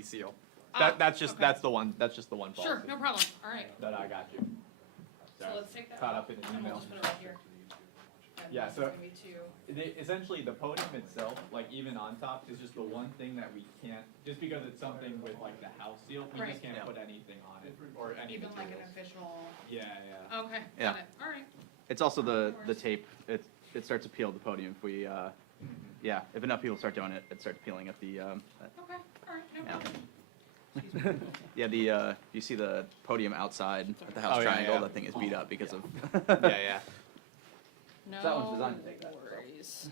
the seal. That's just okay. the one policy. Sure, no problem, all right. That I got you. So Sorry. let's take that Caught off, up in an and we'll email. just put it right here. And Yeah, this so- is gonna be two. Essentially, the podium itself, like even on top, is just the one thing that we can't, just because it's something with like the house seal, we Right. just can't put anything on it, or any Even like an materials. official, Yeah, yeah. okay, Yeah. got it, all right. It's also the tape, it starts to peel the podium if we, yeah, if enough people start doing it, it starts peeling at the, Okay, all right, no Yeah. problem. Excuse me. yeah, you see the podium outside at the house Oh, yeah, triangle, yeah. that thing is beat up because of. Yeah, yeah. No That one's designed to take that, so. worries.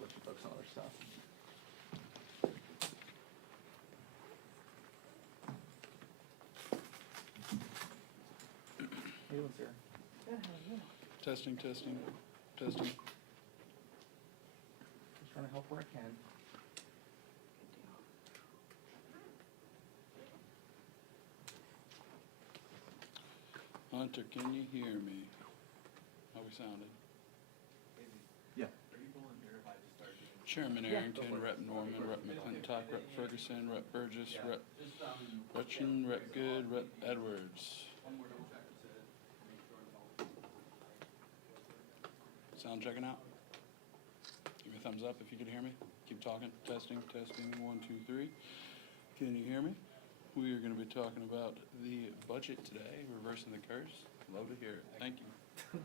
Let you focus on other stuff. Hey, what's here? Testing, testing, testing. Just trying to help where I can. Hunter, can you hear me? How we sounding? Yeah. Chairman Yeah, Arrington, go for it. Rep. Norman, Rep. McClintock, Rep. Ferguson, Rep. Burgess, Rep. Rutchin, Rep. Good, Rep. Edwards. Sound checking out? Give me a thumbs up if you can hear me. Keep talking. Testing, testing, 1, 2, 3. Can you hear me? We are gonna be talking about the budget today, reversing the curse. Love to hear it. Thank you.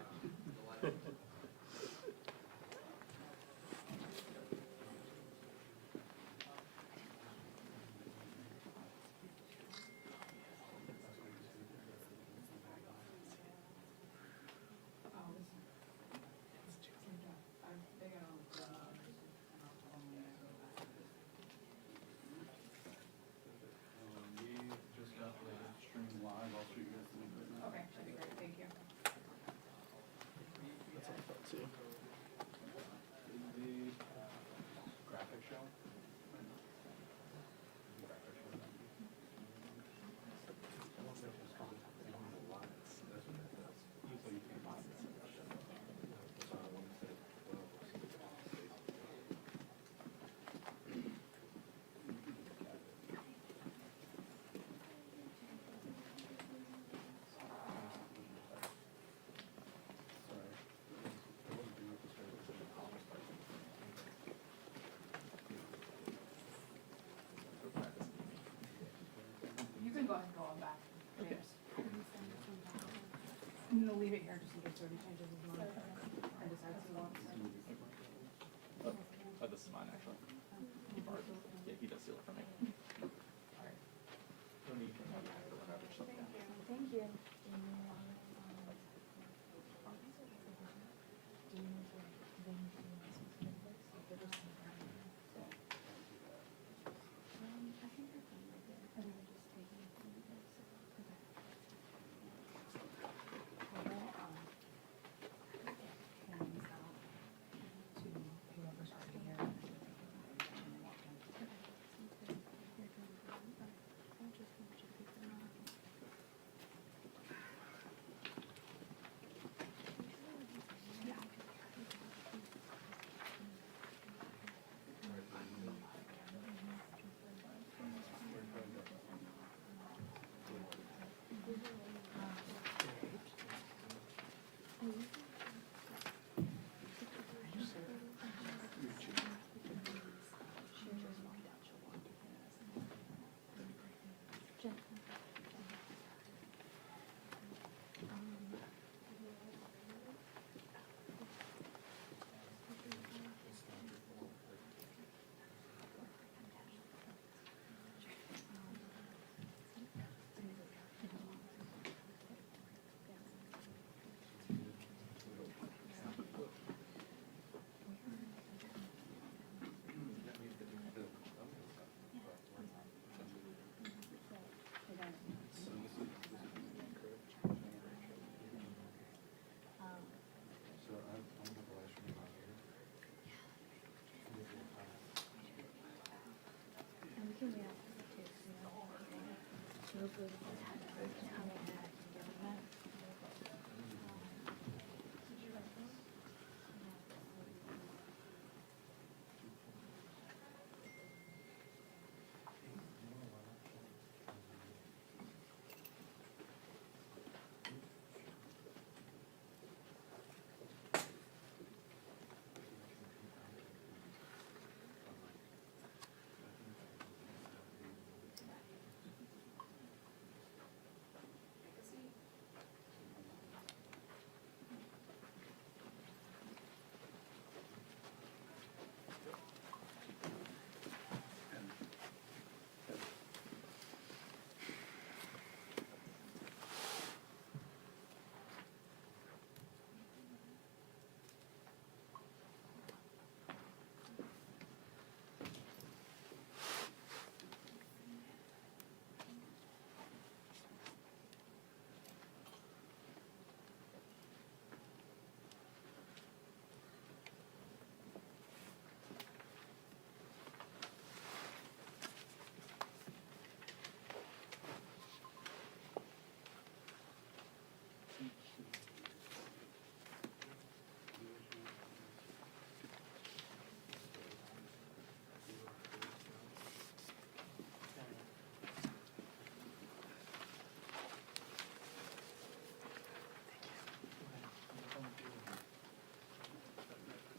We just got the stream live. I'll shoot you guys the link right now. Okay, that'd be great, thank you. That's what I thought too. Is the graphic show? You can go ahead and go on back, James. I'm gonna leave it here just in case Jody changes his mind and decides he wants. Oh, this is mine actually. Yeah, he does steal it from me. Alright. No need for another or whatever, just like that. Thank you.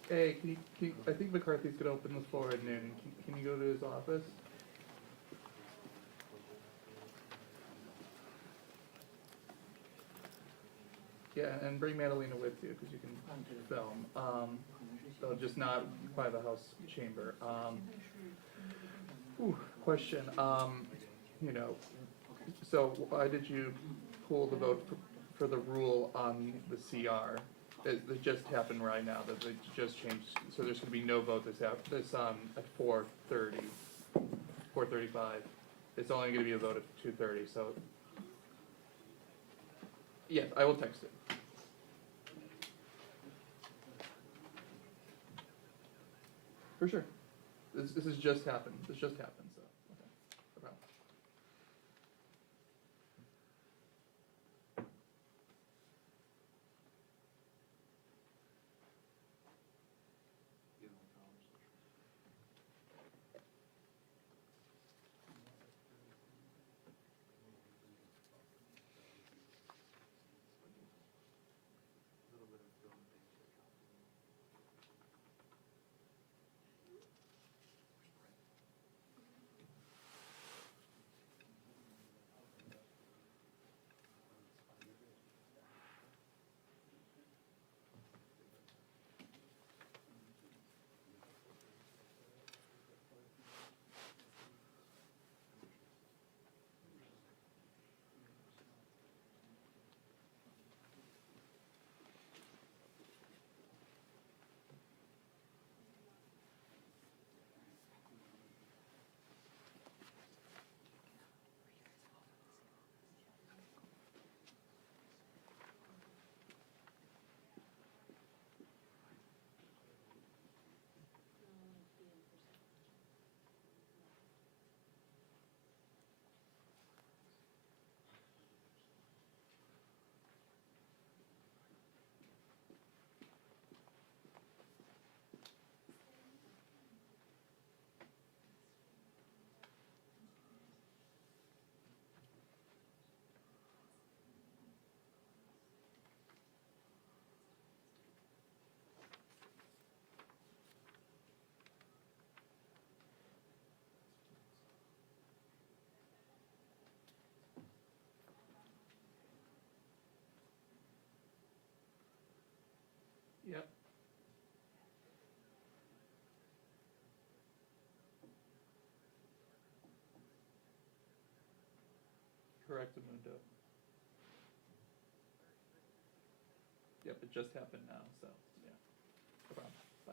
Hey, I think McCarthy's gonna open the floor at noon. Can you go to his office? Yeah, and bring Madalena with you, cause you can film, so just not by the House chamber. Question, you know, so why did you pull the vote for the rule on the CR? It just happened right now, that they just changed, so there's gonna be no vote at 4:30, 4:35. It's only gonna be a vote at 2:30, so. Yeah, I will text it. For sure. This has just happened, so, okay, no problem. Yep. Correct, Amundo. Yep, it just happened now, so, yeah. No problem. Bye.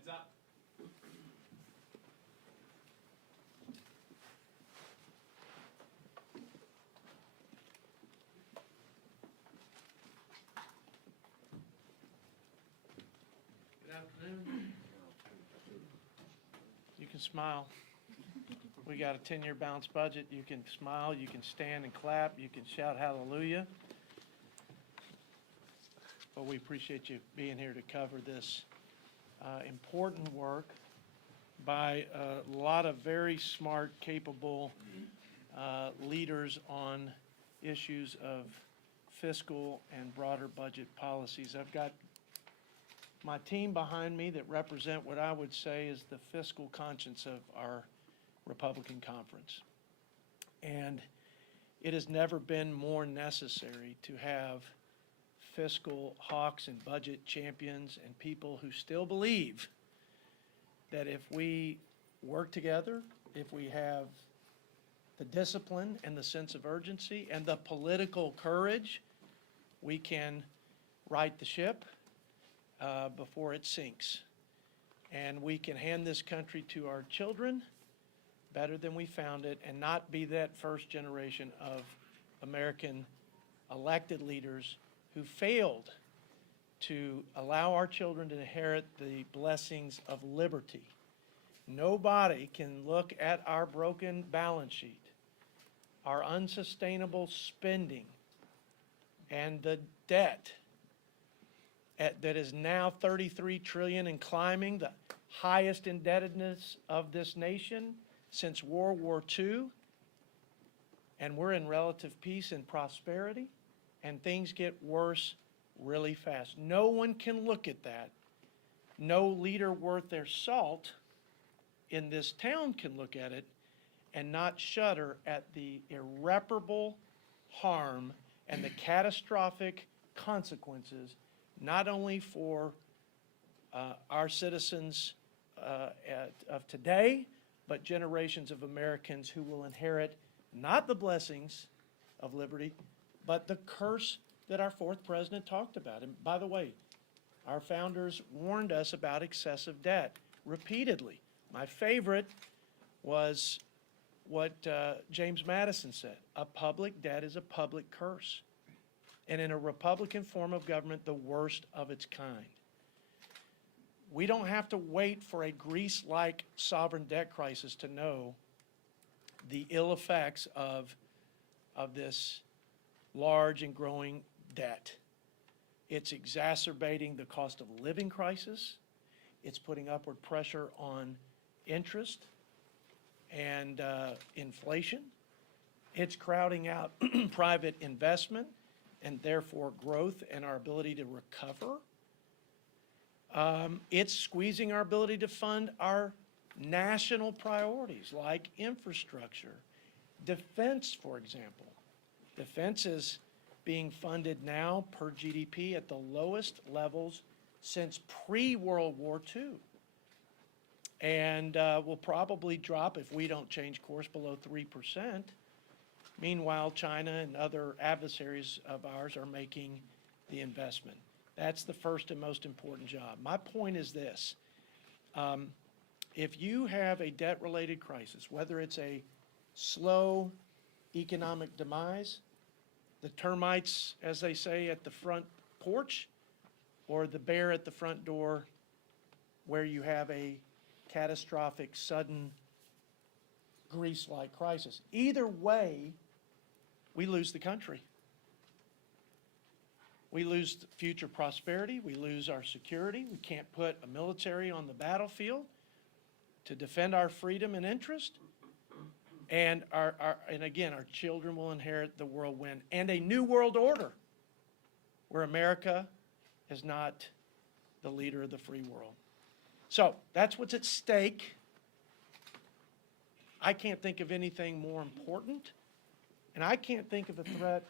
Heads up. Good afternoon. You can smile. We got a 10-year balanced budget. You can smile, you can stand and clap, you can shout hallelujah. But we appreciate you being here to cover this important work by a lot of very smart, capable leaders on issues of fiscal and broader budget policies. I've got my team behind me that represent what I would say is the fiscal conscience of our Republican conference. And it has never been more necessary to have fiscal hawks and budget champions and people who still believe that if we work together, if we have the discipline and the sense of urgency and the political courage, we can right the ship before it sinks. And we can hand this country to our children better than we found it and not be that first generation of American elected leaders who failed to allow our children to inherit the blessings of liberty. Nobody can look at our broken balance sheet, our unsustainable spending, and the debt that is now $33 trillion and climbing, the highest indebtedness of this nation since World War II, and we're in relative peace and prosperity, and things get worse really fast. No one can look at that. No leader worth their salt in this town can look at it and not shudder at the irreparable harm and the catastrophic consequences, not only for our citizens of today, but generations of Americans who will inherit not the blessings of liberty, but the curse that our fourth president talked about. And by the way, our founders warned us about excessive debt repeatedly. My favorite was what James Madison said: a public debt is a public curse, and in a Republican form of government, the worst of its kind. We don't have to wait for a Greece-like sovereign debt crisis to know the ill effects of this large and growing debt. It's exacerbating the cost of living crisis. It's putting upward pressure on interest and inflation. It's crowding out private investment and therefore growth and our ability to recover. It's squeezing our ability to fund our national priorities like infrastructure, defense, for example. Defense is being funded now per GDP at the lowest levels since pre-World War II. And will probably drop if we don't change course below 3%. Meanwhile, China and other adversaries of ours are making the investment. That's the first and most important job. My point is this. If you have a debt-related crisis, whether it's a slow economic demise, the termites, as they say, at the front porch, or the bear at the front door, where you have a catastrophic, sudden, Greece-like crisis. Either way, we lose the country. We lose future prosperity. We lose our security. We can't put a military on the battlefield to defend our freedom and interest. And again, our children will inherit the whirlwind and a new world order where America is not the leader of the free world. So that's what's at stake. I can't think of anything more important, and I can't think of a threat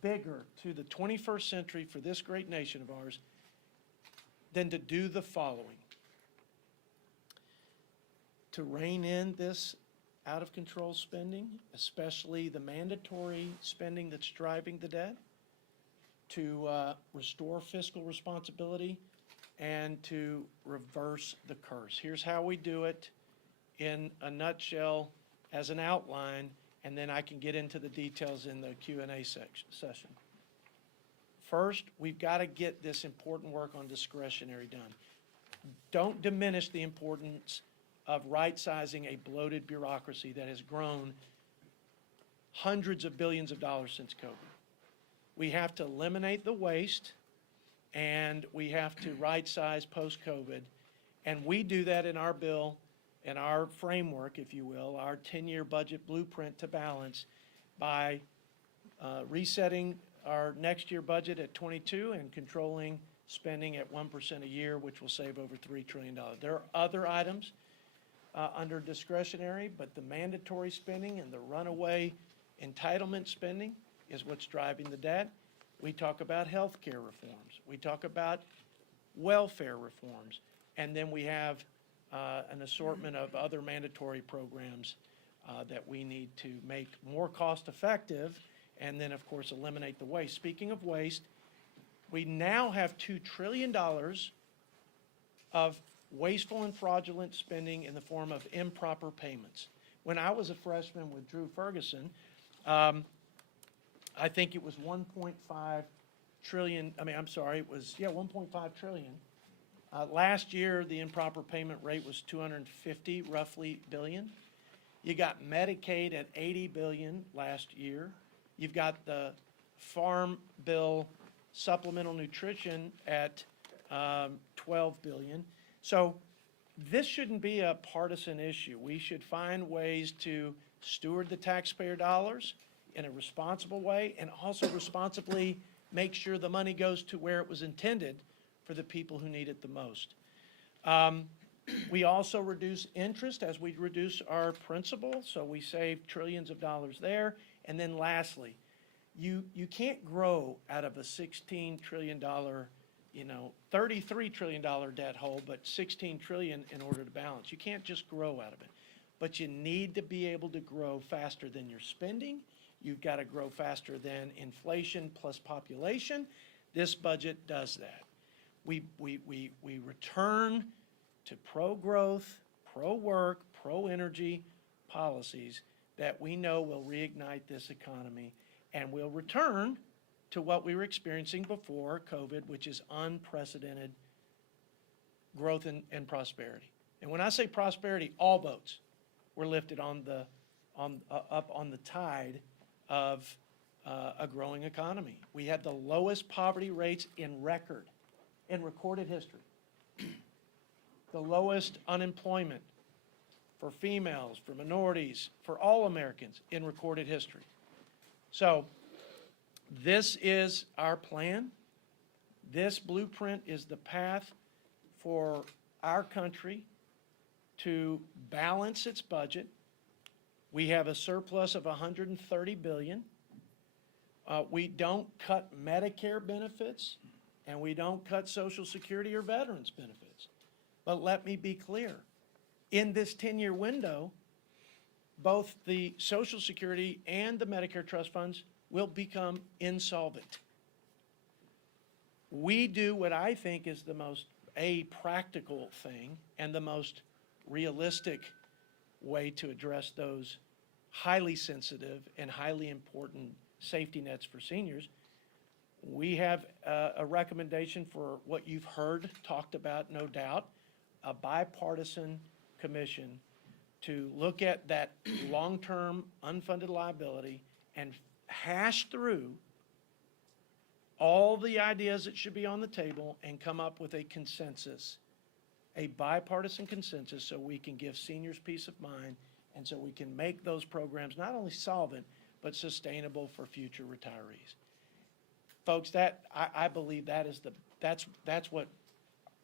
bigger to the 21st century for this great nation of ours than to do the following: to rein in this out-of-control spending, especially the mandatory spending that's driving the debt, to restore fiscal responsibility and to reverse the curse. Here's how we do it in a nutshell as an outline, and then I can get into the details in the Q&A session. First, we've got to get this important work on discretionary done. Don't diminish the importance of right-sizing a bloated bureaucracy that has grown hundreds of billions of dollars since COVID. We have to eliminate the waste, and we have to right-size post-COVID. And we do that in our bill, in our framework, if you will, our 10-year budget blueprint to balance by resetting our next year budget at 22 and controlling spending at 1% a year, which will save over $3 trillion. There are other items under discretionary, but the mandatory spending and the runaway entitlement spending is what's driving the debt. We talk about health care reforms. We talk about welfare reforms. And then we have an assortment of other mandatory programs that we need to make more cost effective, and then, of course, eliminate the waste. Speaking of waste, we now have $2 trillion of wasteful and fraudulent spending in the form of improper payments. When I was a freshman with Drew Ferguson, I think it was 1.5 trillion, it was 1.5 trillion. Last year, the improper payment rate was 250, roughly, billion. You got Medicaid at 80 billion last year. You've got the Farm Bill supplemental nutrition at 12 billion. So this shouldn't be a partisan issue. We should find ways to steward the taxpayer dollars in a responsible way, and also responsibly make sure the money goes to where it was intended for the people who need it the most. We also reduce interest as we reduce our principal, so we save trillions of dollars there. And then lastly, you can't grow out of a $16 trillion, $33 trillion debt hole, but $16 trillion in order to balance. You can't just grow out of it. But you need to be able to grow faster than your spending. You've got to grow faster than inflation plus population. This budget does that. We return to pro-growth, pro-work, pro-energy policies that we know will reignite this economy, and will return to what we were experiencing before COVID, which is unprecedented growth and prosperity. And when I say prosperity, all boats were lifted up on the tide of a growing economy. We had the lowest poverty rates in recorded history. The lowest unemployment for females, for minorities, for all Americans in recorded history. So this is our plan. This blueprint is the path for our country to balance its budget. We have a surplus of $130 billion. We don't cut Medicare benefits, and we don't cut Social Security or veterans benefits. But let me be clear. In this 10-year window, both the Social Security and the Medicare trust funds will become insolvent. We do what I think is the most practical thing and the most realistic way to address those highly sensitive and highly important safety nets for seniors. We have a recommendation for what you've heard talked about, no doubt, a bipartisan commission to look at that long-term unfunded liability and hash through all the ideas that should be on the table and come up with a consensus, a bipartisan consensus, so we can give seniors peace of mind and so we can make those programs not only solvent, but sustainable for future retirees. Folks, that I believe that's what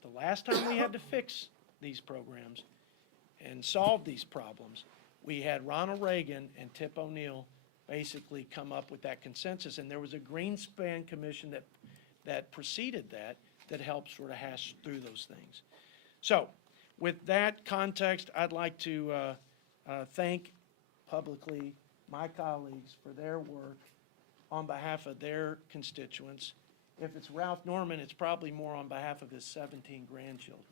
the last time we had to fix these programs and solve these problems, we had Ronald Reagan and Tip O'Neill basically come up with that consensus, and there was a Greenspan commission that preceded that helped sort of hash through those things. So with that context, I'd like to thank publicly my colleagues for their work on behalf of their constituents If it's Ralph Norman, it's probably more on behalf of his 17 grandchildren.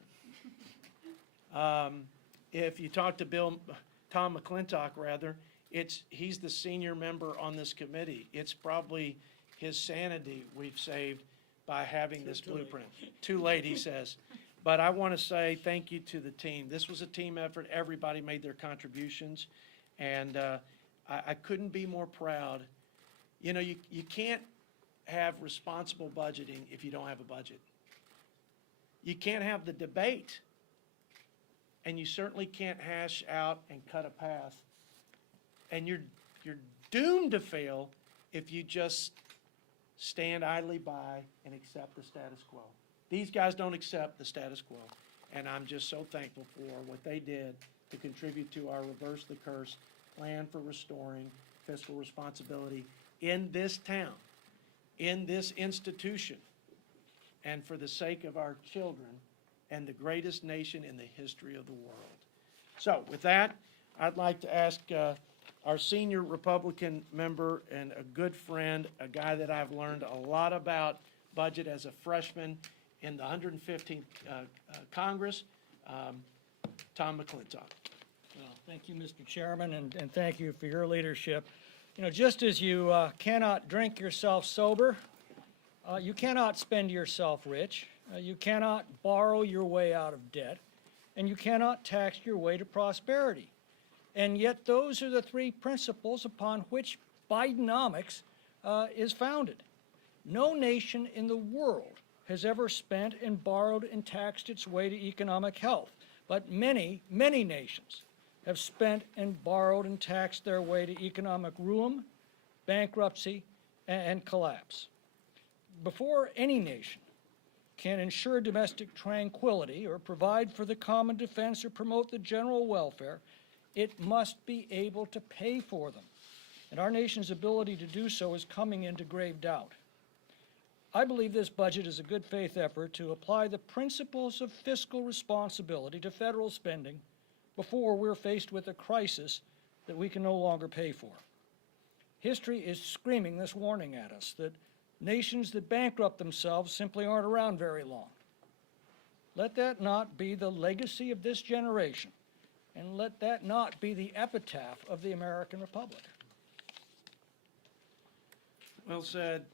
If you talk to Tom McClintock rather, he's the senior member on this committee. It's probably his sanity we've saved by having this blueprint. Too late, he says. But I want to say thank you to the team. This was a team effort. Everybody made their contributions. And I couldn't be more proud. You know, you can't have responsible budgeting if you don't have a budget. You can't have the debate, and you certainly can't hash out and cut a path. And you're doomed to fail if you just stand idly by and accept the status quo. These guys don't accept the status quo, and I'm just so thankful for what they did to contribute to our Reverse the Curse plan for restoring fiscal responsibility in this town, in this institution, and for the sake of our children and the greatest nation in the history of the world. So with that, I'd like to ask our senior Republican member and a good friend, a guy that I've learned a lot about budget as a freshman in the 115th Congress, Tom McClintock. Well, thank you, Mr. Chairman, and thank you for your leadership. You know, just as you cannot drink yourself sober, you cannot spend yourself rich, you cannot borrow your way out of debt, and you cannot tax your way to prosperity. And yet those are the three principles upon which Bidenomics is founded. No nation in the world has ever spent and borrowed and taxed its way to economic health, but many, many nations have spent and borrowed and taxed their way to economic ruin, bankruptcy, and collapse. Before any nation can ensure domestic tranquility or provide for the common defense or promote the general welfare, it must be able to pay for them. And our nation's ability to do so is coming into grave doubt. I believe this budget is a good faith effort to apply the principles of fiscal responsibility to federal spending before we're faced with a crisis that we can no longer pay for. History is screaming this warning at us that nations that bankrupt themselves simply aren't around very long. Let that not be the legacy of this generation, and let that not be the epitaph of the American Republic. Well said.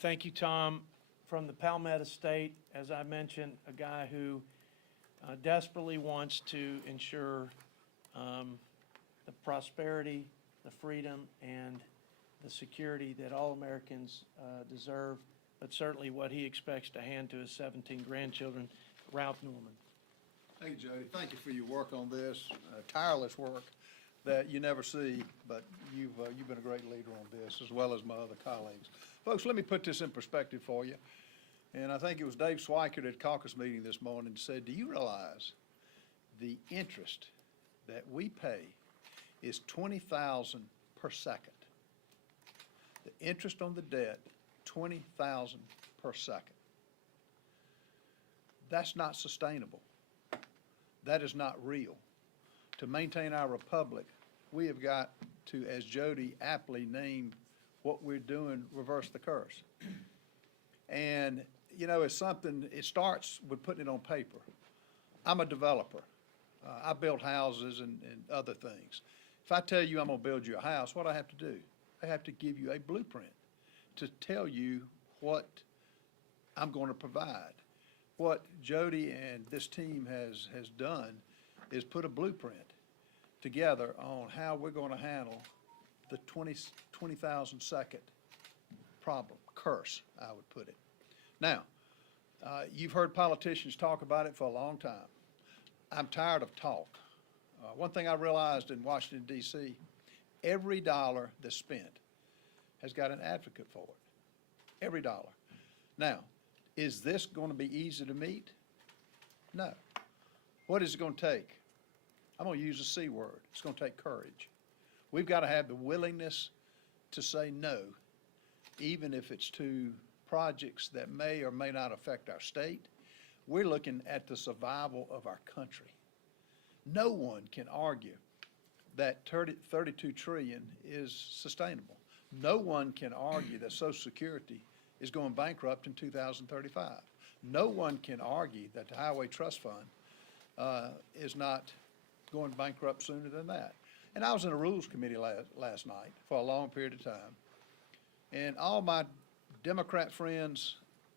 Thank you, Tom. From the Palmetto State, as I mentioned, a guy who desperately wants to ensure the prosperity, the freedom, and the security that all Americans deserve, but certainly what he expects to hand to his 17 grandchildren, Ralph Norman. Thank you, Jody. Thank you for your work on this, tireless work that you never see, but you've been a great leader on this, as well as my other colleagues. Folks, let me put this in perspective for you. And I think it was Dave Schweikert at caucus meeting this morning said, do you realize the interest that we pay is $20,000 per second? The interest on the debt, $20,000 per second. That's not sustainable. That is not real. To maintain our republic, we have got to, as Jody aptly named what we're doing, reverse the curse. And, you know, it's something, it starts with putting it on paper. I'm a developer. I build houses and other things. If I tell you I'm going to build you a house, what do I have to do? I have to give you a blueprint to tell you what I'm going to provide. What Jody and this team has done is put a blueprint together on how we're going to handle the 20,000 second problem, curse, I would put it. Now, you've heard politicians talk about it for a long time. I'm tired of talk. One thing I realized in Washington, D.C., every dollar that's spent has got an advocate for it. Every dollar. Now, is this going to be easy to meet? No. What is it going to take? I'm going to use the C word. It's going to take courage. We've got to have the willingness to say no, even if it's to projects that may or may not affect our state. We're looking at the survival of our country. No one can argue that 32 trillion is sustainable. No one can argue that Social Security is going bankrupt in 2035. No one can argue that the Highway Trust Fund is not going bankrupt sooner than that. And I was in a Rules Committee last night for a long period of time. And all my Democrat friends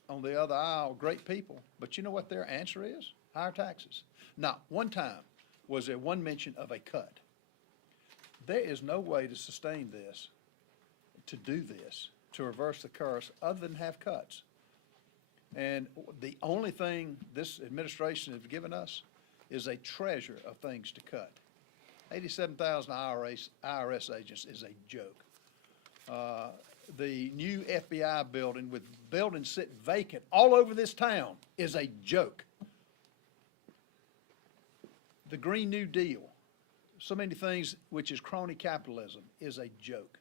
on the other aisle, great people, but you know what their answer is? Higher taxes. Not one time was there one mention of a cut. There is no way to sustain this, to do this, to reverse the curse, other than have cuts. And the only thing this administration has given us is a treasure of things to cut. 87,000 IRS agents is a joke. The new FBI building with buildings sitting vacant all over this town is a joke. The Green New Deal, so many things which is crony capitalism, is a joke.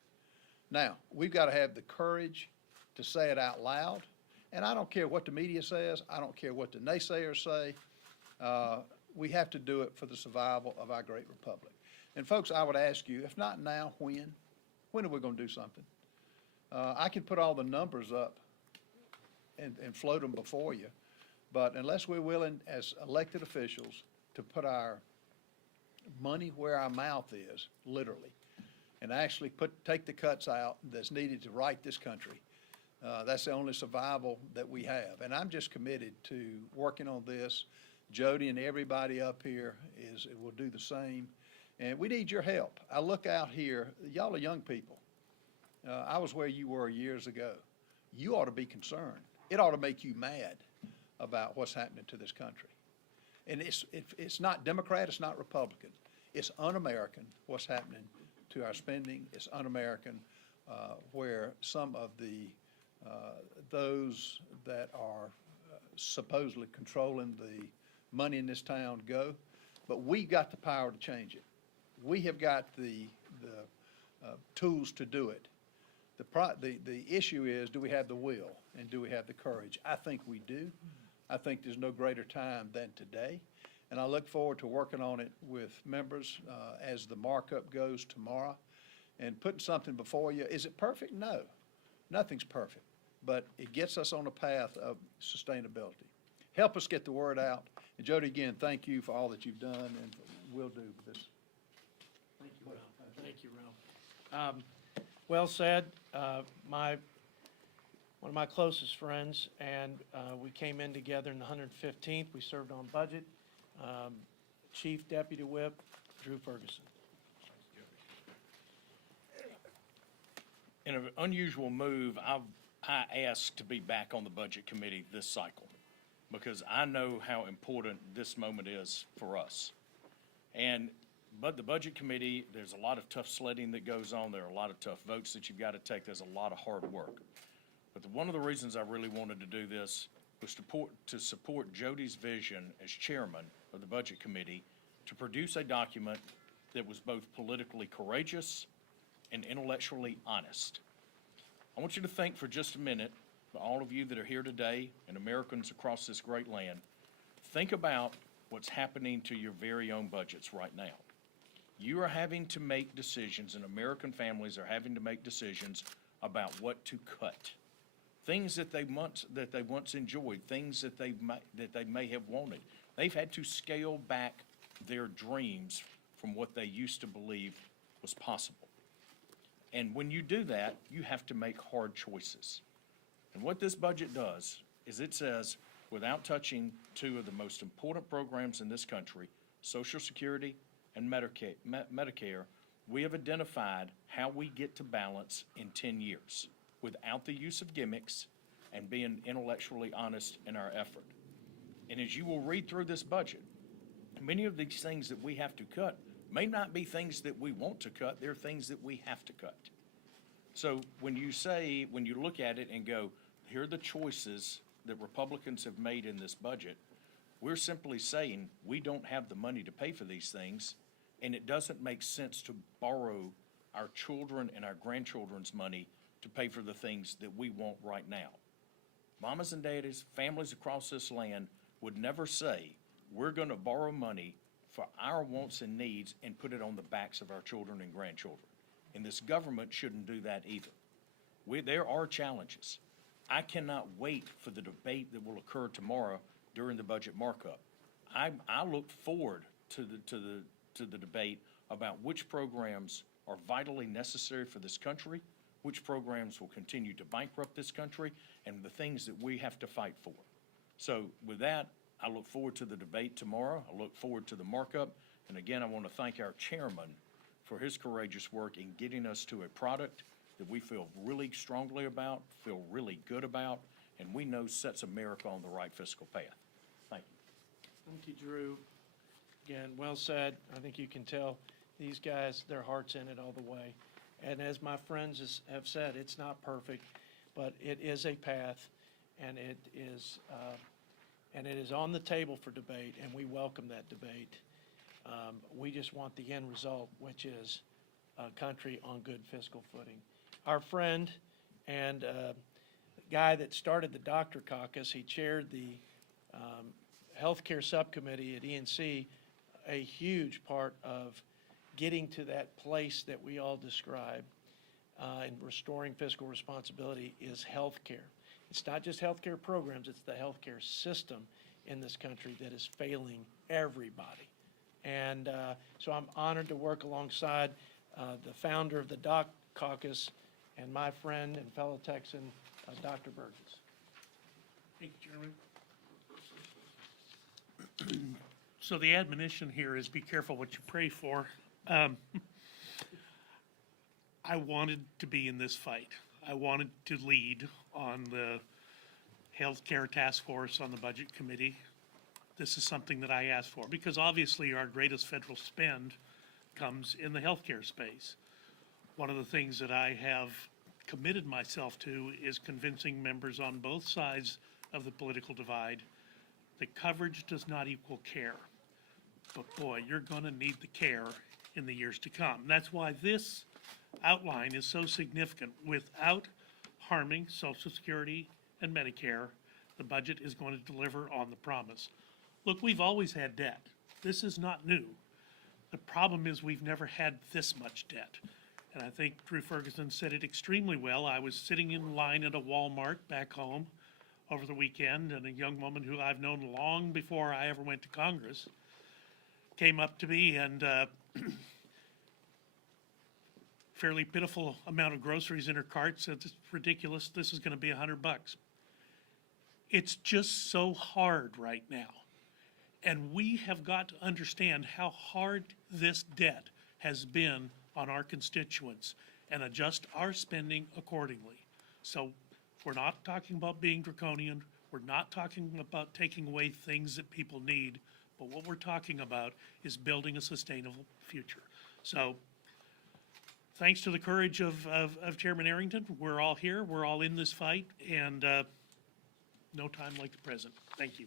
Now, we've got to have the courage to say it out loud, and I don't care what the media says, I don't care what the naysayers say. We have to do it for the survival of our great republic. And folks, I would ask you, if not now, when? When are we going to do something? I can put all the numbers up and float them before you, but unless we're willing as elected officials to put our money where our mouth is, literally, and actually take the cuts out that's needed to right this country, that's the only survival that we have. And I'm just committed to working on this. Jody and everybody up here will do the same. And we need your help. I look out here, y'all are young people. I was where you were years ago. You ought to be concerned. It ought to make you mad about what's happening to this country. And it's not Democrat, it's not Republican. It's un-American what's happening to our spending. It's un-American where some of those that are supposedly controlling the money in this town go. But we've got the power to change it. We have got the tools to do it. The issue is, do we have the will and do we have the courage? I think we do. I think there's no greater time than today. And I look forward to working on it with members as the markup goes tomorrow and putting something before you. Is it perfect? No, nothing's perfect, but it gets us on a path of sustainability. Help us get the word out. And Jody, again, thank you for all that you've done and will do this. Thank you, Ralph. Thank you, Ralph. Well said. One of my closest friends, and we came in together in the 115th. We served on budget. Chief Deputy Whip Drew Ferguson. In an unusual move, I asked to be back on the Budget Committee this cycle because I know how important this moment is for us. But the Budget Committee, there's a lot of tough sledding that goes on. There are a lot of tough votes that you've got to take. There's a lot of hard work. But one of the reasons I really wanted to do this was to support Jody's vision as chairman of the Budget Committee to produce a document that was both politically courageous and intellectually honest. I want you to think for just a minute, all of you that are here today and Americans across this great land, think about what's happening to your very own budgets right now. You are having to make decisions, and American families are having to make decisions about what to cut. Things that they once enjoyed, things that they may have wanted. They've had to scale back their dreams from what they used to believe was possible. And when you do that, you have to make hard choices. And what this budget does is it says, without touching two of the most important programs in this country, Social Security and Medicare, we have identified how we get to balance in 10 years without the use of gimmicks and being intellectually honest in our effort. And as you will read through this budget, many of these things that we have to cut may not be things that we want to cut, they're things that we have to cut. So when you look at it and go, here are the choices that Republicans have made in this budget, we're simply saying we don't have the money to pay for these things, and it doesn't make sense to borrow our children and our grandchildren's money to pay for the things that we want right now. Mamas and daddies, families across this land would never say, we're going to borrow money for our wants and needs and put it on the backs of our children and grandchildren. And this government shouldn't do that either. There are challenges. I cannot wait for the debate that will occur tomorrow during the budget markup. I look forward to the debate about which programs are vitally necessary for this country, which programs will continue to bankrupt this country, and the things that we have to fight for. So with that, I look forward to the debate tomorrow. I look forward to the markup. And again, I want to thank our chairman for his courageous work in getting us to a product that we feel really strongly about, feel really good about, and we know sets America on the right fiscal path. Thank you. Thank you, Drew. Again, well said. I think you can tell these guys, their heart's in it all the way. And as my friends have said, it's not perfect, but it is a path, and it is on the table for debate, and we welcome that debate. We just want the end result, which is a country on good fiscal footing. Our friend and guy that started the Doctor Caucus, he chaired the healthcare subcommittee at ENC, a huge part of getting to that place that we all describe in restoring fiscal responsibility is healthcare. It's not just healthcare programs, it's the healthcare system in this country that is failing everybody. And so I'm honored to work alongside the founder of the Doc Caucus and my friend and fellow Texan, Dr. Burgess. Thank you, Chairman. So the admonition here is be careful what you pray for. I wanted to be in this fight. I wanted to lead on the healthcare task force on the budget committee. This is something that I asked for because obviously our greatest federal spend comes in the healthcare space. One of the things that I have committed myself to is convincing members on both sides of the political divide that coverage does not equal care. But boy, you're going to need the care in the years to come. That's why this outline is so significant. Without harming Social Security and Medicare, the budget is going to deliver on the promise. Look, we've always had debt. This is not new. The problem is we've never had this much debt. And I think Drew Ferguson said it extremely well. I was sitting in line at a Walmart back home over the weekend, and a young woman who I've known long before I ever went to Congress came up to me and fairly pitiful amount of groceries in her cart, said, "It's ridiculous, this is gonna be $100. It's just so hard right now. And we have got to understand how hard this debt has been on our constituents and adjust our spending accordingly. So we're not talking about being draconian, we're not talking about taking away things that people need, but what we're talking about is building a sustainable future. So thanks to the courage of Chairman Arrington, we're all here, we're all in this fight, and no time like the present. Thank you.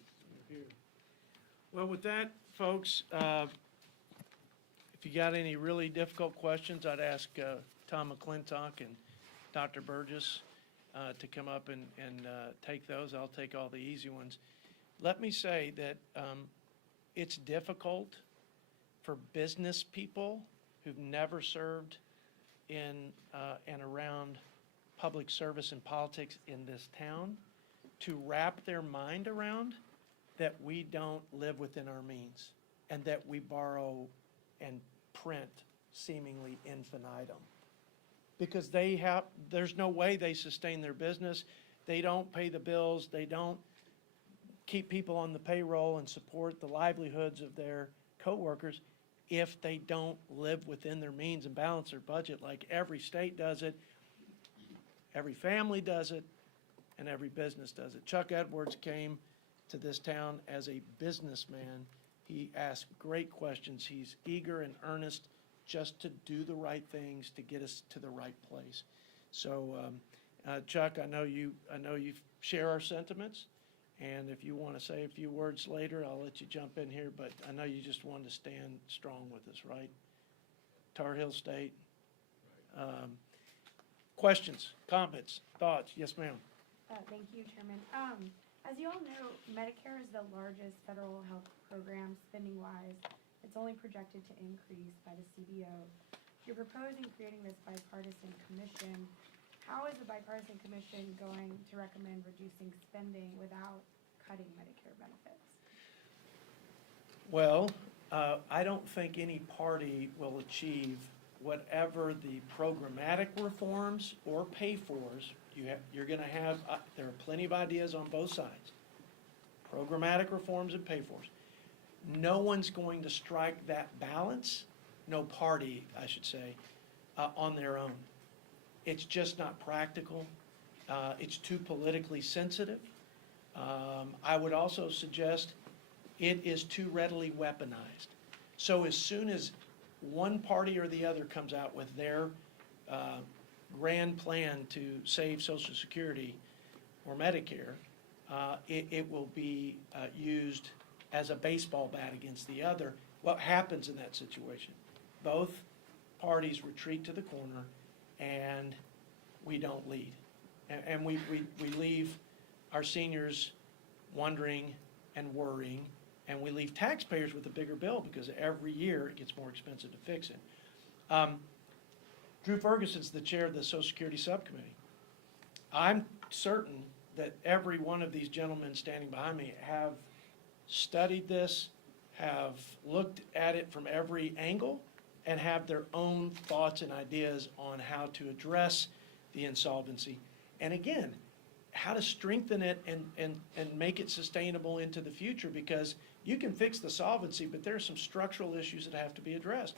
Well, with that, folks, if you got any really difficult questions, I'd ask Tom McClintock and Dr. Burgess to come up and take those. I'll take all the easy ones. Let me say that it's difficult for business people who've never served in and around public service and politics in this town to wrap their mind around that we don't live within our means and that we borrow and print seemingly infinitum. Because there's no way they sustain their business, they don't pay the bills, they don't keep people on the payroll and support the livelihoods of their coworkers if they don't live within their means and balance their budget like every state does it, every family does it, and every business does it. Chuck Edwards came to this town as a businessman. He asked great questions. He's eager and earnest just to do the right things to get us to the right place. So, Chuck, I know you share our sentiments, and if you want to say a few words later, I'll let you jump in here, but I know you just wanted to stand strong with us, right? Tar Heel State. Questions, comments, thoughts? Yes, ma'am. Thank you, Chairman. As you all know, Medicare is the largest federal health program spending-wise. It's only projected to increase by the CBO. You're proposing creating this bipartisan commission. how is the bipartisan commission going to recommend reducing spending without cutting Medicare benefits? Well, I don't think any party will achieve whatever the programmatic reforms or pay-fors. You're gonna have, there are plenty of ideas on both sides. Programmatic reforms and pay-fors. No one's going to strike that balance, no party, I should say, on their own. It's just not practical. It's too politically sensitive. I would also suggest it is too readily weaponized. So as soon as one party or the other comes out with their grand plan to save Social Security or Medicare, it will be used as a baseball bat against the other. What happens in that situation? Both parties retreat to the corner and we don't lead. And we leave our seniors wondering and worrying, and we leave taxpayers with a bigger bill because every year it gets more expensive to fix it. Drew Ferguson's the chair of the Social Security Subcommittee. I'm certain that every one of these gentlemen standing behind me have studied this, have looked at it from every angle, and have their own thoughts and ideas on how to address the insolvency. And again, how to strengthen it and make it sustainable into the future, because you can fix the solvency, but there are some structural issues that have to be addressed.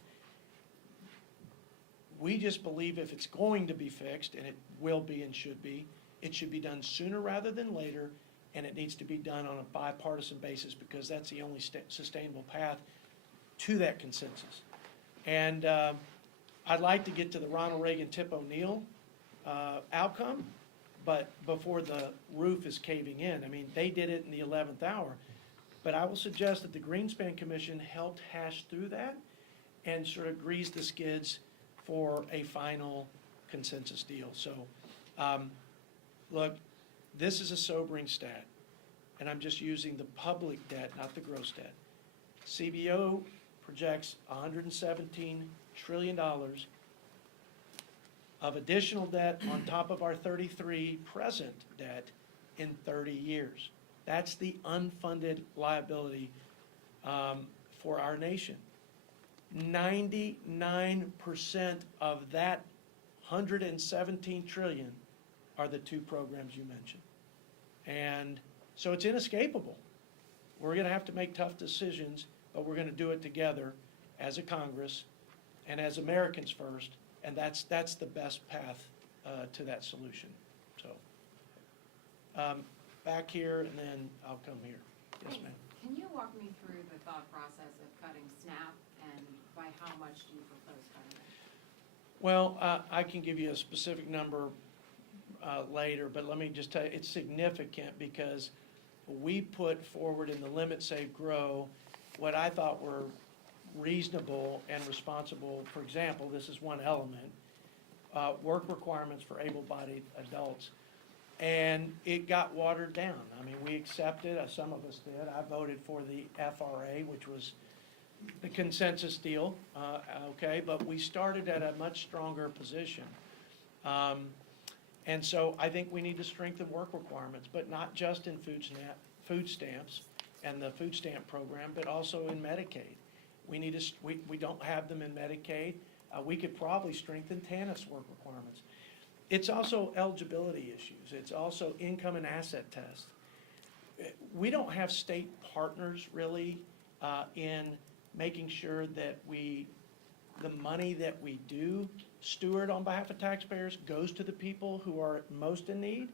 We just believe if it's going to be fixed, and it will be and should be, it should be done sooner rather than later, and it needs to be done on a bipartisan basis because that's the only sustainable path to that consensus. And I'd like to get to the Ronald Reagan Tip O'Neill outcome, but before the roof is caving in. I mean, they did it in the 11th hour. But I will suggest that the Greenspan Commission helped hash through that and sort of grease the skids for a final consensus deal. So, look, this is a sobering stat, and I'm just using the public debt, not the gross debt. CBO projects $117 trillion of additional debt on top of our 33 present debt in 30 years. That's the unfunded liability for our nation. 99% of that 117 trillion are the two programs you mentioned. And so it's inescapable. We're gonna have to make tough decisions, but we're gonna do it together as a Congress and as Americans first, and that's the best path to that solution. So, back here, and then I'll come here. Yes, ma'am. Can you walk me through the thought process of cutting SNAP, and by how much do you propose cutting it? Well, I can give you a specific number later, but let me just tell you, it's significant because we put forward in the Limit, Save, Grow what I thought were reasonable and responsible. For example, this is one element, work requirements for able-bodied adults. And it got watered down. I mean, we accepted, some of us did. I voted for the FRA, which was the consensus deal, okay? But we started at a much stronger position. And so I think we need to strengthen work requirements, but not just in food stamps and the food stamp program, but also in Medicaid. We need to, we don't have them in Medicaid. We could probably strengthen TANF's work requirements. It's also eligibility issues. It's also income and asset tests. We don't have state partners really in making sure that the money that we do steward on behalf of taxpayers goes to the people who are most in need.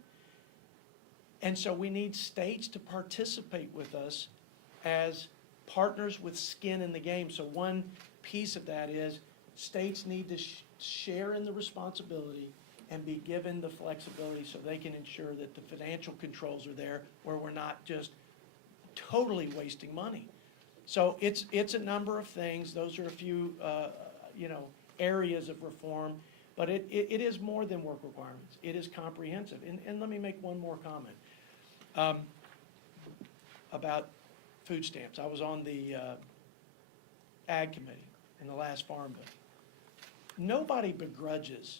And so we need states to participate with us as partners with skin in the game. So one piece of that is states need to share in the responsibility and be given the flexibility so they can ensure that the financial controls are there where we're not just totally wasting money. So it's a number of things. Those are a few, areas of reform, but it is more than work requirements. It is comprehensive. And let me make one more comment about food stamps. I was on the Ag Committee in the last Farm Bill. Nobody begrudges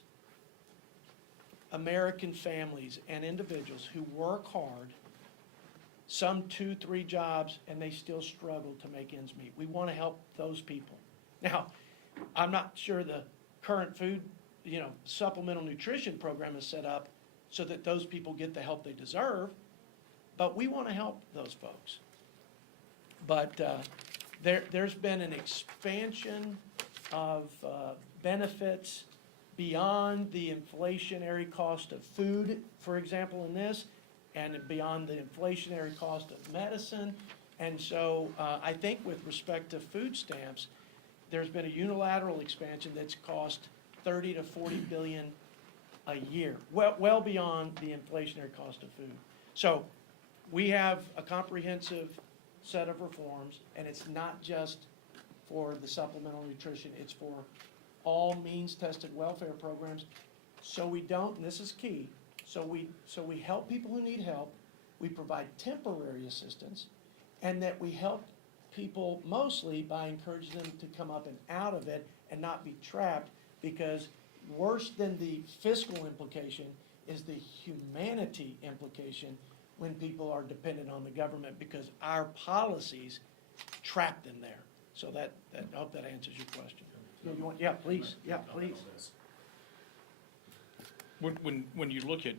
American families and individuals who work hard, some 2, 3 jobs, and they still struggle to make ends meet. We want to help those people. Now, I'm not sure the current food, supplemental nutrition program is set up so that those people get the help they deserve, but we want to help those folks. But there's been an expansion of benefits beyond the inflationary cost of food, for example, in this, and beyond the inflationary cost of medicine. And so I think with respect to food stamps, there's been a unilateral expansion that's cost 30 to 40 billion a year, well beyond the inflationary cost of food. So we have a comprehensive set of reforms, and it's not just for the supplemental nutrition, it's for all means-tested welfare programs. So we don't, and this is key, so we help people who need help, we provide temporary assistance, and that we help people mostly by encouraging them to come up and out of it and not be trapped, because worse than the fiscal implication is the humanity implication when people are dependent on the government because our policies trap them there. So I hope that answers your question. Yeah, please, please. When you look at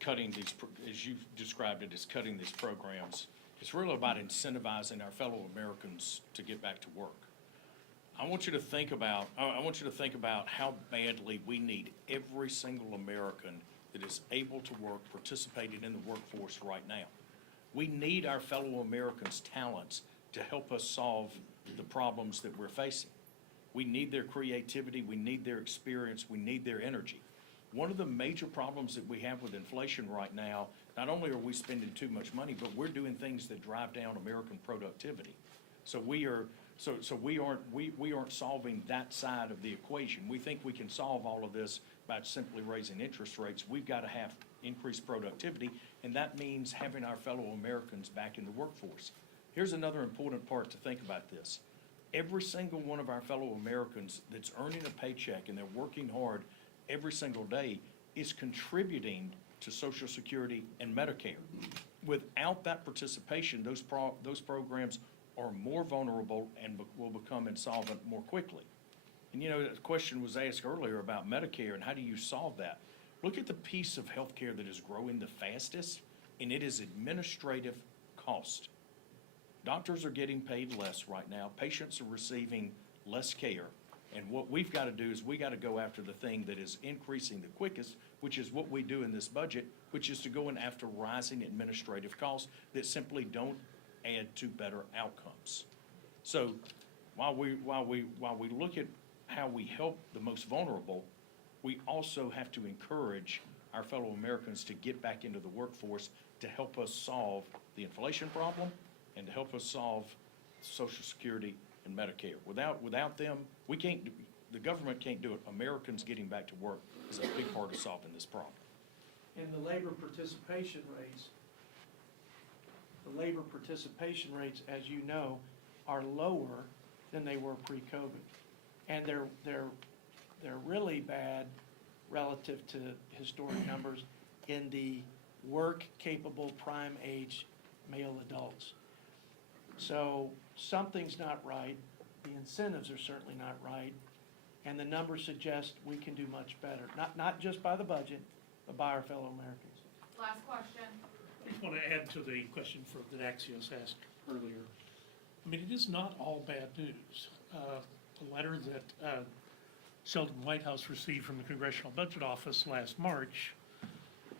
cutting these, as you've described it, as cutting these programs, it's really about incentivizing our fellow Americans to get back to work. I want you to think about how badly we need every single American that is able to work, participating in the workforce right now. We need our fellow Americans' talents to help us solve the problems that we're facing. We need their creativity, we need their experience, we need their energy. One of the major problems that we have with inflation right now, not only are we spending too much money, but we're doing things that drive down American productivity. So we aren't solving that side of the equation. We think we can solve all of this by simply raising interest rates. We've got to have increased productivity, and that means having our fellow Americans back in the workforce. Here's another important part to think about this. Every single one of our fellow Americans that's earning a paycheck and they're working hard every single day is contributing to Social Security and Medicare. Without that participation, those programs are more vulnerable and will become insolvent more quickly. And the question was asked earlier about Medicare and how do you solve that? Look at the piece of healthcare that is growing the fastest, and it is administrative cost. Doctors are getting paid less right now. Patients are receiving less care. And what we've got to do is we got to go after the thing that is increasing the quickest, which is what we do in this budget, which is to go in after rising administrative costs that simply don't add to better outcomes. So while we look at how we help the most vulnerable, we also have to encourage our fellow Americans to get back into the workforce to help us solve the inflation problem and to help us solve Social Security and Medicare. Without them, we can't. The government can't do it. Americans getting back to work is a big part of solving this problem. And the labor participation rates, as you know, are lower than they were pre-COVID, and they're really bad relative to historic numbers in the work-capable prime age male adults. So something's not right, the incentives are certainly not right, and the numbers suggest we can do much better, not just by the budget, but by our fellow Americans. Last question. I just want to add to the question that Axios asked earlier. I mean, it is not all bad news. The letter that Sheldon Whitehouse received from the Congressional Budget Office last March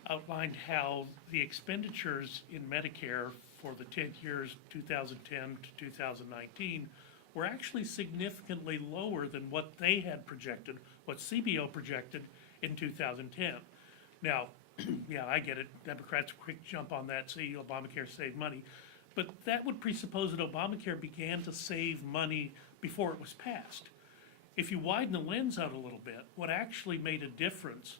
outlined how the expenditures in Medicare for the 10 years, 2010 to 2019, were actually significantly lower than what they had projected, what CBO projected in 2010. Now, yeah, I get it. Democrats quick jump on that, say Obamacare saved money. But that would presuppose that Obamacare began to save money before it was passed. If you widen the lens out a little bit, what actually made a difference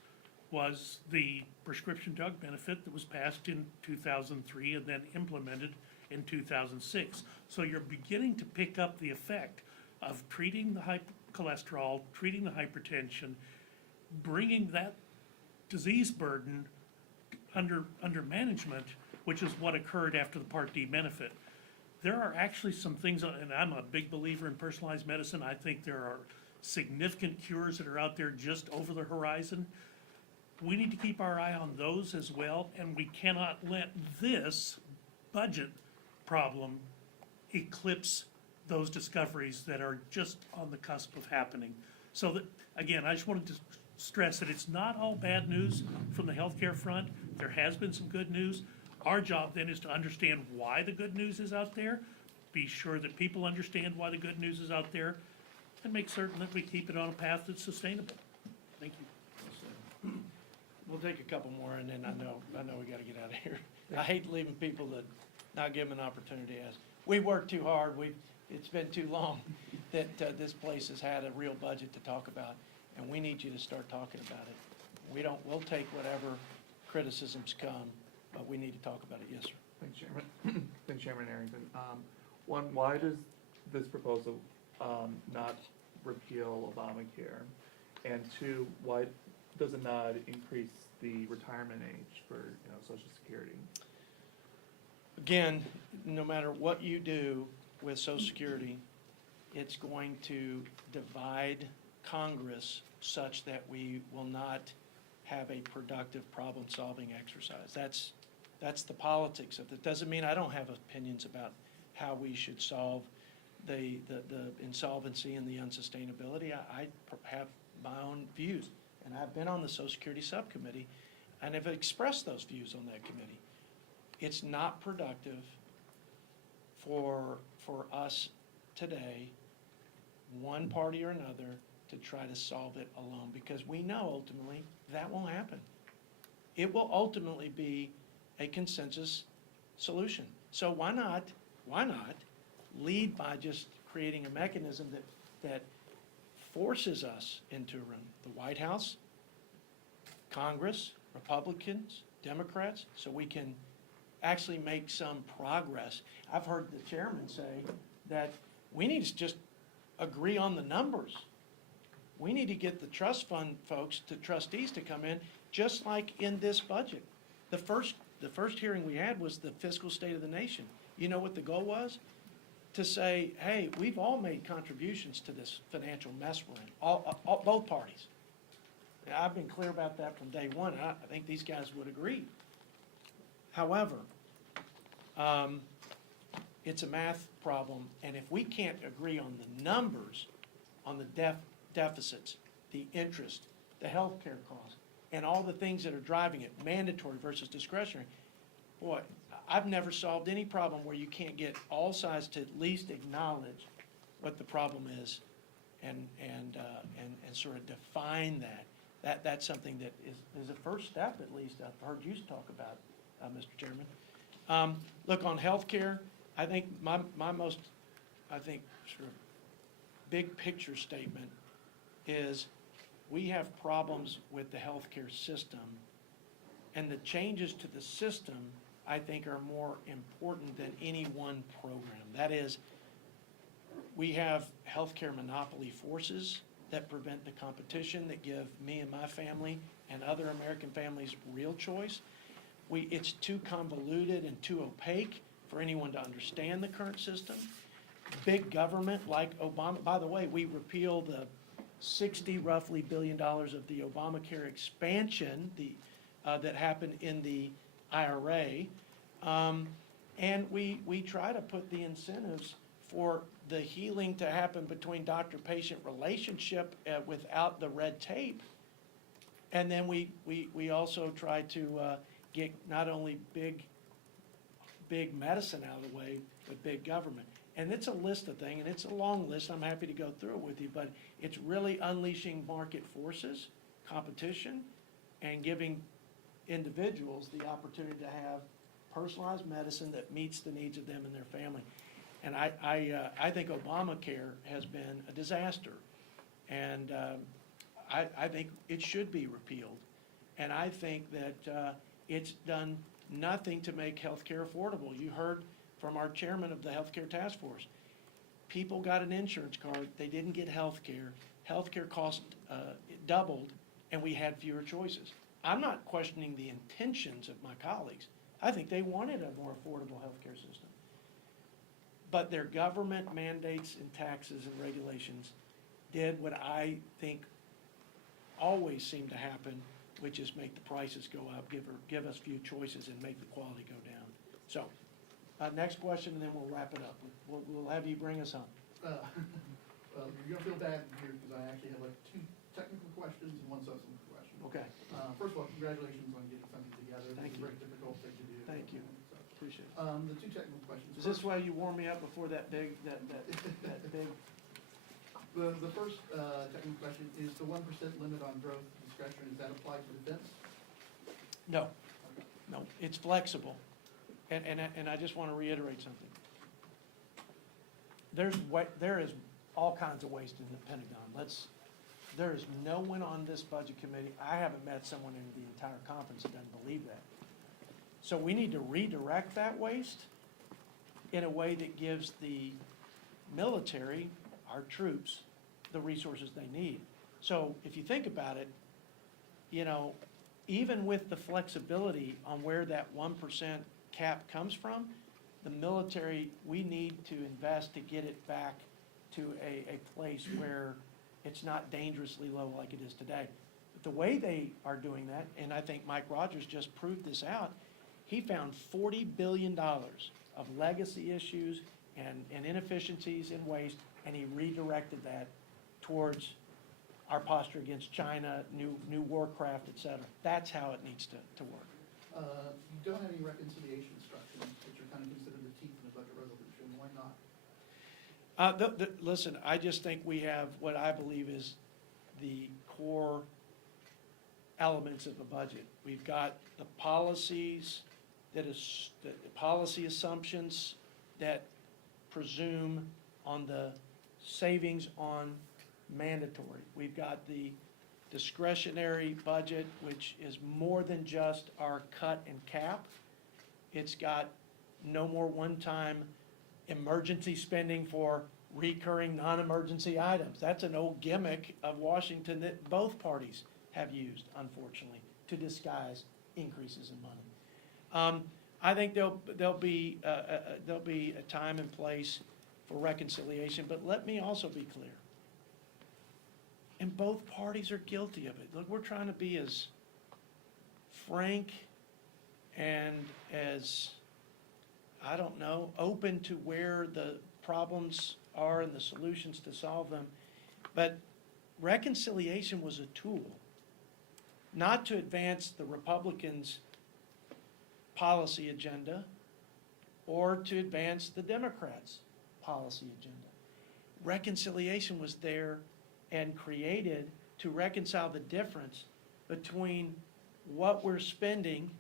was the prescription drug benefit that was passed in 2003 and then implemented in 2006. So you're beginning to pick up the effect of treating the high cholesterol, treating the hypertension, bringing that disease burden under management, which is what occurred after the Part D benefit. There are actually some things, and I'm a big believer in personalized medicine. I think there are significant cures that are out there just over the horizon. We need to keep our eye on those as well, and we cannot let this budget problem eclipse those discoveries that are just on the cusp of happening. So that, again, I just wanted to stress that it's not all bad news from the healthcare front. There has been some good news. Our job then is to understand why the good news is out there, be sure that people understand why the good news is out there, and make certain that we keep it on a path that's sustainable. Thank you. We'll take a couple more, and then I know we gotta get out of here. I hate leaving people to not give them an opportunity to ask. We worked too hard, it's been too long that, this place has had a real budget to talk about, and we need you to start talking about it. We'll take whatever criticisms come, but we need to talk about it. Yes, sir. Thanks, Chairman. Thanks, Chairman Arrington. One, why does this proposal, not repeal Obamacare? And two, why does it not increase the retirement age for, Social Security? Again, no matter what you do with Social Security, it's going to divide Congress such that we will not have a productive problem-solving exercise. That's the politics of it. Doesn't mean I don't have opinions about how we should solve the insolvency and the unsustainability. I have my own views, and I've been on the Social Security Subcommittee, and have expressed those views on that committee. It's not productive for us today, one party or another, to try to solve it alone, because we know ultimately that won't happen. It will ultimately be a consensus solution. So why not lead by just creating a mechanism that forces us into a room, the White House, Congress, Republicans, Democrats, so we can actually make some progress. I've heard the chairman say that we need to just agree on the numbers. We need to get the trust fund folks, the trustees, to come in, just like in this budget. The first hearing we had was the fiscal state of the nation. You know what the goal was? To say, hey, we've all made contributions to this financial mess we're in, both parties. And I've been clear about that from day one, and I think these guys would agree. However, it's a math problem, and if we can't agree on the numbers, on the deficits, the interest, the healthcare costs, and all the things that are driving it, mandatory versus discretionary, boy, I've never solved any problem where you can't get all sides to at least acknowledge what the problem is and sort of define that. That's something that is a first step, at least, I've heard you talk about, Mr. Chairman. Look, on healthcare, I think my most, sort of big picture statement is we have problems with the healthcare system, and the changes to the system, I think, are more important than any one program. That is, we have healthcare monopoly forces that prevent the competition, that give me and my family and other American families real choice. It's too convoluted and too opaque for anyone to understand the current system. Big government like Obama, by the way, we repealed the roughly $60 billion of the Obamacare expansion that happened in the IRA. And we try to put the incentives for the healing to happen between doctor-patient relationship without the red tape. And then we also try to get not only big medicine out of the way, but big government. And it's a list of things, and it's a long list. I'm happy to go through it with you, but it's really unleashing market forces, competition, and giving individuals the opportunity to have personalized medicine that meets the needs of them and their family. And I think Obamacare has been a disaster, and I think it should be repealed. And I think that it's done nothing to make health care affordable. You heard from our chairman of the healthcare task force. People got an insurance card, they didn't get health care. Health care cost doubled, and we had fewer choices. I'm not questioning the intentions of my colleagues. I think they wanted a more affordable healthcare system. But their government mandates and taxes and regulations did what I think always seem to happen, which is make the prices go up, give us few choices and make the quality go down. So, next question, and then we'll wrap it up. We'll have you bring us home. Well, you're gonna feel bad here, because I actually have like 2 technical questions and 1 substantive question. Okay, First of all, congratulations on getting something together. Thank It's you. a very difficult thing to do. Thank you. So, appreciate it. the 2 technical questions. Is this why you warmed me up before that big, that big? The first technical question is the 1% limit on growth discretion, is that applied to defense? No, no, it's flexible. And I just want to reiterate something. There is all kinds of waste in the Pentagon. There is no one on this budget committee, I haven't met someone in the entire conference that doesn't believe that. So we need to redirect that waste in a way that gives the military, our troops, the resources they need. So if you think about it, you know, even with the flexibility on where that 1% cap comes from, the military, we need to invest to get it back to a place where it's not dangerously low like it is today. But the way they are doing that, and I think Mike Rogers just proved this out, he found $40 billion of legacy issues and inefficiencies in waste, and he redirected that towards our posture against China, new warcraft, et cetera. That's how it needs to work. You don't have any reconciliation instructions, which are kind of considered the teeth in the budget resolution. Why not? Listen, I just think we have what I believe is the core elements of the budget. We've got the policies the policy assumptions that presume on the savings on mandatory. We've got the discretionary budget, which is more than just our cut and cap. It's got no more one-time emergency spending for recurring non-emergency items. That's an old gimmick of Washington that both parties have used, unfortunately, to disguise increases in money. I think there'll be a time and place for reconciliation, but let me also be clear. And both parties are guilty of it. Look, we're trying to be as frank and as, I don't know, open to where the problems are and the solutions to solve them. But reconciliation was a tool, not to advance the Republicans' policy agenda or to advance the Democrats' policy agenda. Reconciliation was there and created to reconcile the difference between what we're spending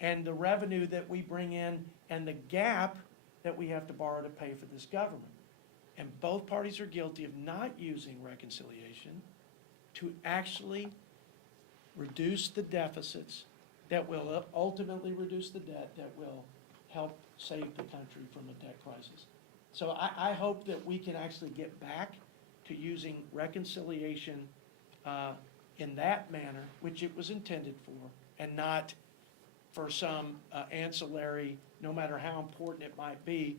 and the revenue that we bring in and the gap that we have to borrow to pay for this government. And both parties are guilty of not using reconciliation to actually reduce the deficits that will ultimately reduce the debt that will help save the country from a debt crisis. So I hope that we can actually get back to using reconciliation in that manner, which it was intended for, and not for some ancillary, no matter how important it might be,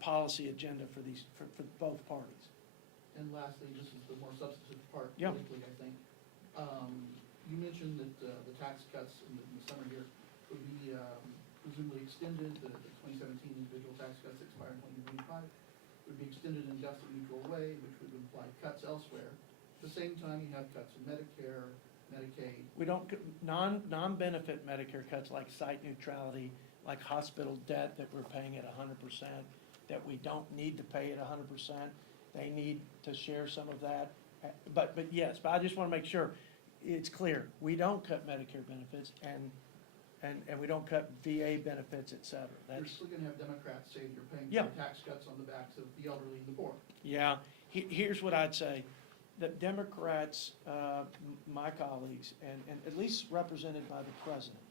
policy agenda for both parties. And lastly, this is the more substantive part, Yeah. politically, I think. You mentioned that the tax cuts in the summer here would be presumably extended, the 2017 individual tax cuts expire in 2025, would be extended in a deficit-neutral way, which would imply cuts elsewhere. At the same time, you have cuts in Medicare, Medicaid. We don't, non-benefit Medicare cuts like site neutrality, like hospital debt that we're paying at 100%, that we don't need to pay at 100%. They need to share some of that. But yes, but I just want to make sure it's clear. We don't cut Medicare benefits and we don't cut VA benefits, et cetera. You're That's, still gonna have Democrats say you're paying Yeah. for tax cuts on the backs of the elderly and the poor. yeah. Here's what I'd say. The Democrats, my colleagues, and at least represented by the president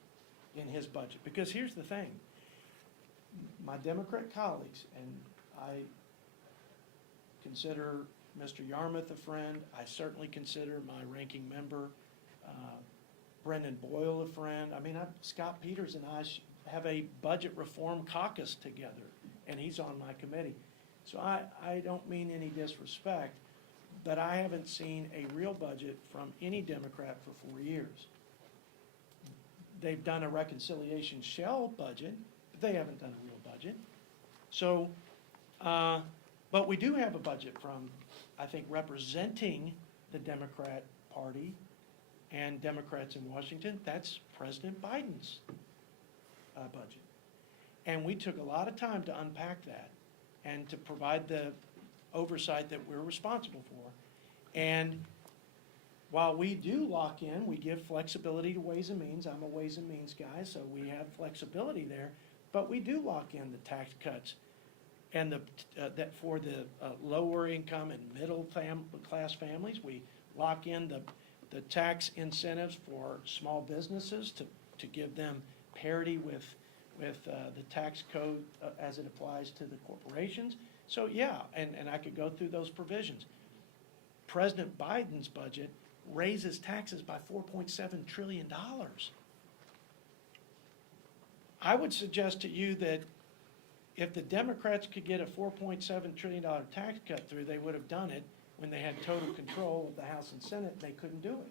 in his budget, because here's the thing. My Democrat colleagues, and I consider Mr. Yarmouth a friend, I certainly consider my ranking member, Brendan Boyle a friend. I mean, Scott Peters and I have a budget reform caucus together, and he's on my committee. So I don't mean any disrespect, but I haven't seen a real budget from any Democrat for 4 years. They've done a reconciliation shell budget, but they haven't done a real budget. So, but we do have a budget from, I think, representing the Democrat Party and Democrats in Washington. That's President Biden's budget. And we took a lot of time to unpack that and to provide the oversight that we're responsible for. And while we do lock in, we give flexibility to Ways and Means. I'm a Ways and Means guy, so we have flexibility there. But we do lock in the tax cuts and that for the lower income and middle class families. We lock in the tax incentives for small businesses to give them parity with the tax code as it applies to the corporations. So yeah, and I could go through those provisions. President Biden's budget raises taxes by $4.7 trillion. I would suggest to you that if the Democrats could get a $4.7 trillion tax cut through, they would have done it when they had total control of the House and Senate, and they couldn't do it.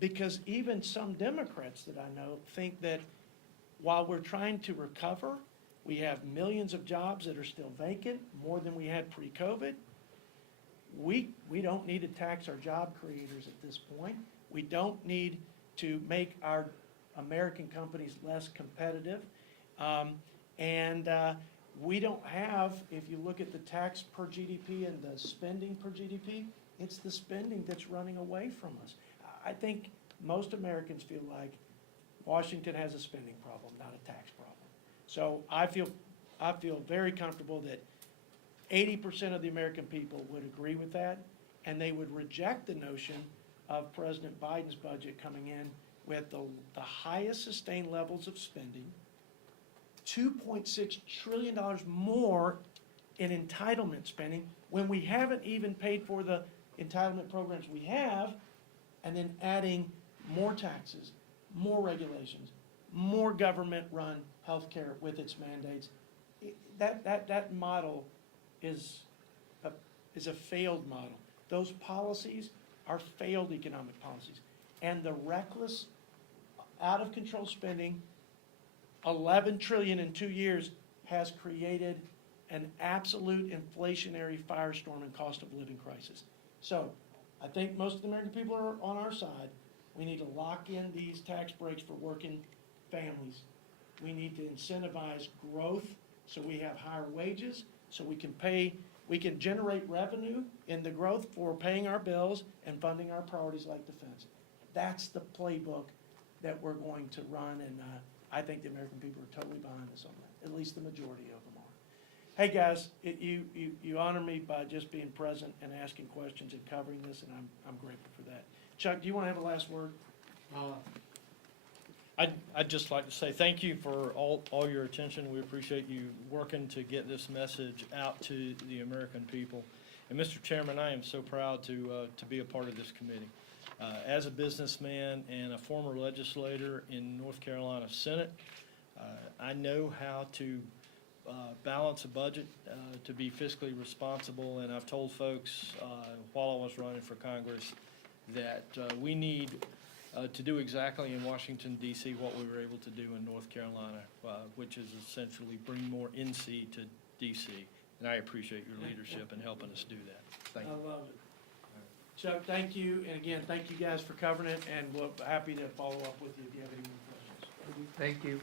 Because even some Democrats that I know think that while we're trying to recover, we have millions of jobs that are still vacant, more than we had pre-COVID. We don't need to tax our job creators at this point. We don't need to make our American companies less competitive. We don't have, if you look at the tax per GDP and the spending per GDP, it's the spending that's running away from us. I think most Americans feel like Washington has a spending problem, not a tax problem. So I feel very comfortable that 80% of the American people would agree with that, and they would reject the notion of President Biden's budget coming in with the highest sustained levels of spending, $2.6 trillion more in entitlement spending when we haven't even paid for the entitlement programs we have, and then adding more taxes, more regulations, more government-run healthcare with its mandates. That model is a failed model. Those policies are failed economic policies. And the reckless, out-of-control spending, $11 trillion in 2 years, has created an absolute inflationary firestorm and cost of living crisis. So I think most of the American people are on our side. We need to lock in these tax breaks for working families. We need to incentivize growth so we have higher wages, so we can generate revenue in the growth for paying our bills and funding our priorities like defense. That's the playbook that we're going to run, and I think the American people are totally behind us on that. At least the majority of them are. Hey guys, you honor me by just being present and asking questions and covering this, and I'm grateful for that. Chuck, do you want to have a last word? I'd just like to say thank you for all your attention. We appreciate you working to get this message out to the American people. And Mr. Chairman, I am so proud to be a part of this committee. As a businessman and a former legislator in North Carolina Senate, I know how to balance a budget to be fiscally responsible, and I've told folks while I was running for Congress that we need to do exactly in Washington, D.C. what we were able to do in North Carolina, which is essentially bring more NC to D.C. And I appreciate your leadership in helping us do that. Thank you. I love it. Chuck, thank you, and again, thank you guys for covering it, and we're happy to follow up with you if you have any more questions. Thank you.